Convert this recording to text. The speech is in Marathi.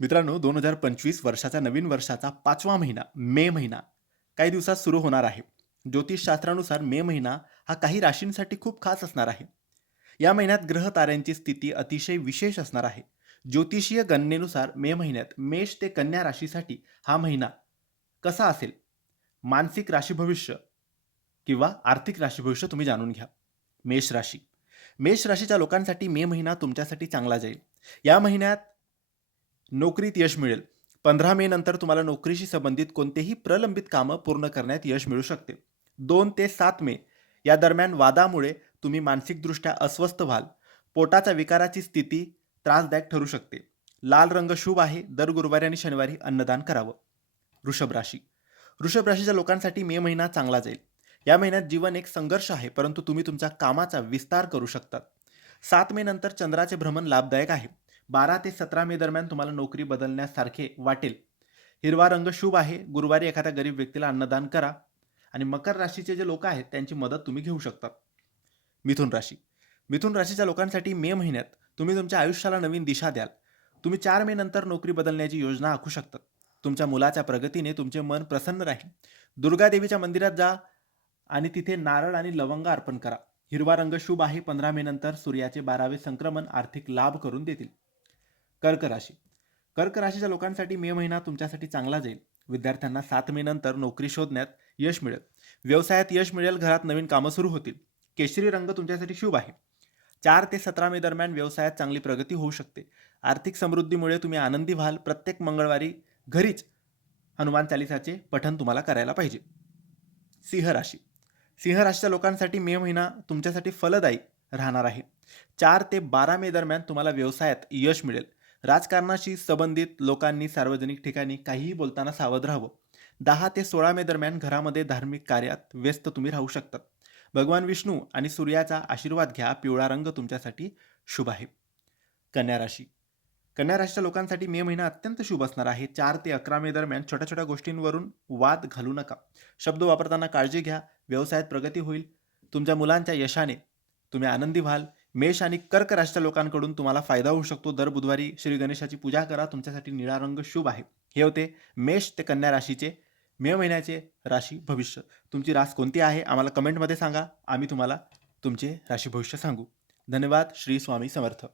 मित्रांनो दोन हजार पंचवीस वर्षाचा नवीन वर्षाचा पाचवा महिना मे महिना काही दिवसात सुरू होणार आहे. ज्योतिषशास्त्रानुसार मे महिना हा काही राशींसाठी खूप खास असणार आहे. या महिन्यात ग्रह ताऱ्यांची स्थिती अतिशय विशेष असणार आहे. ज्योतिषीय गणनेनुसार मे महिन्यात मेष ते कन्या राशीसाठी हा महिना कसा असेल? मानसिक राशी भविष्य किंवा आर्थिक राशी भविष्य तुम्ही जाणून घ्या. मेष राशी. मेष राशीच्या लोकांसाठी मे महिना तुमच्यासाठी चांगला जाईल. या महिन्यात नोकरीत यश मिळेल. पंधरा मे नंतर तुम्हाला नोकरीशी संबंधित कोणतेही प्रलंबित कामं पूर्ण करण्यात यश मिळू शकते. दोन ते सात मे या दरम्यान वादामुळे तुम्ही मानसिकदृष्ट्या अस्वस्थ व्हाल. पोटाच्या विकाराची स्थिती त्रासदायक ठरू शकते. लाल रंग शुभ आहे. दर गुरुवारी आणि शनिवारी अन्नदान करावं. वृषभ राशी. वृषभ राशीच्या लोकांसाठी मे महिना चांगला जाईल. या महिन्यात जीवन एक संघर्ष आहे परंतु तुम्ही तुमच्या कामाचा विस्तार करू शकतात सात मे नंतर चंद्राचे भ्रमण लाभदायक आहे. बारा ते सतरा मे दरम्यान तुम्हाला नोकरी बदलण्यासारखे वाटेल. हिरवा रंग शुभ आहे. गुरुवारी एखाद्या गरीब व्यक्तीला अन्नदान करा आणि मकर राशीचे जे लोक आहेत त्यांची मदत तुम्ही घेऊ शकता. मिथुन राशी. मिथुन राशीच्या लोकांसाठी मे महिन्यात तुम्ही तुमच्या आयुष्याला नवीन दिशा द्याल. तुम्ही चार मे नंतर नोकरी बदलण्याची योजना आखू शकता. तुमच्या मुलाच्या प्रगतीने तुमचे मन प्रसन्न राहील. दुर्गादेवीच्या मंदिरात जा आणि तिथे नारळ आणि लवंग अर्पण करा. हिरवा रंग शुभ आहे. पंधरा मे नंतर सूर्याचे बारावे संक्रमण आर्थिक लाभ करून देतील. कर्क राशी. कर्क राशीच्या लोकांसाठी मे महिना तुमच्यासाठी चांगला जाईल. विद्यार्थ्यांना सात मे नंतर नोकरी शोधण्यात यश मिळेल. व्यवसायात यश मिळेल घरात नवीन कामं सुरू होतील. केशरी रंग तुमच्यासाठी शुभ आहे. चार ते सतरा मे दरम्यान व्यवसायात चांगली प्रगती होऊ शकते. आर्थिक समृद्धीमुळे तुम्ही आनंदी व्हाल. प्रत्येक मंगळवारी घरीच हनुमान चालिसाचे पठण तुम्हाला करायला पाहिजे. सिंह राशी. सिंह राशीच्या लोकांसाठी मे महिना तुमच्यासाठी फलदायी राहणार आहे. चार ते बारा मे दरम्यान तुम्हाला व्यवसायात यश मिळेल. राजकारणाशी संबंधित लोकांनी सार्वजनिक ठिकाणी काहीही बोलताना सावध राहावं. दहा ते सोळा मे दरम्यान घरामध्ये धार्मिक कार्यात व्यस्त तुम्ही राहू शकतात भगवान विष्णू आणि सूर्याचा आशीर्वाद घ्या. पिवळा रंग तुमच्यासाठी शुभ आहे. कन्या राशी. कन्या राशीच्या लोकांसाठी मे महिना अत्यंत शुभ असणार आहे. चार ते अकरा मे दरम्यान छोट्या छोट्या गोष्टींवरून वाद घालू नका. शब्द वापरताना काळजी घ्या. व्यवसायात प्रगती होईल. तुमच्या मुलांच्या यशाने तुम्ही आनंदी व्हाल. मेष आणि कर्क राशीच्या लोकांकडून तुम्हाला फायदा होऊ शकतो. दर बुधवारी श्री गणेशाची पूजा करा. तुमच्यासाठी निळा रंग शुभ आहे. हे होते मेष ते कन्या राशीचे मे महिन्याचे राशी भविष्य. तुमची रास कोणती आहे? आम्हाला कमेंटमध्ये सांगा. आम्ही तुम्हाला तुमचे राशी भविष्य सांगू. धन्यवाद. श्री स्वामी समर्थ.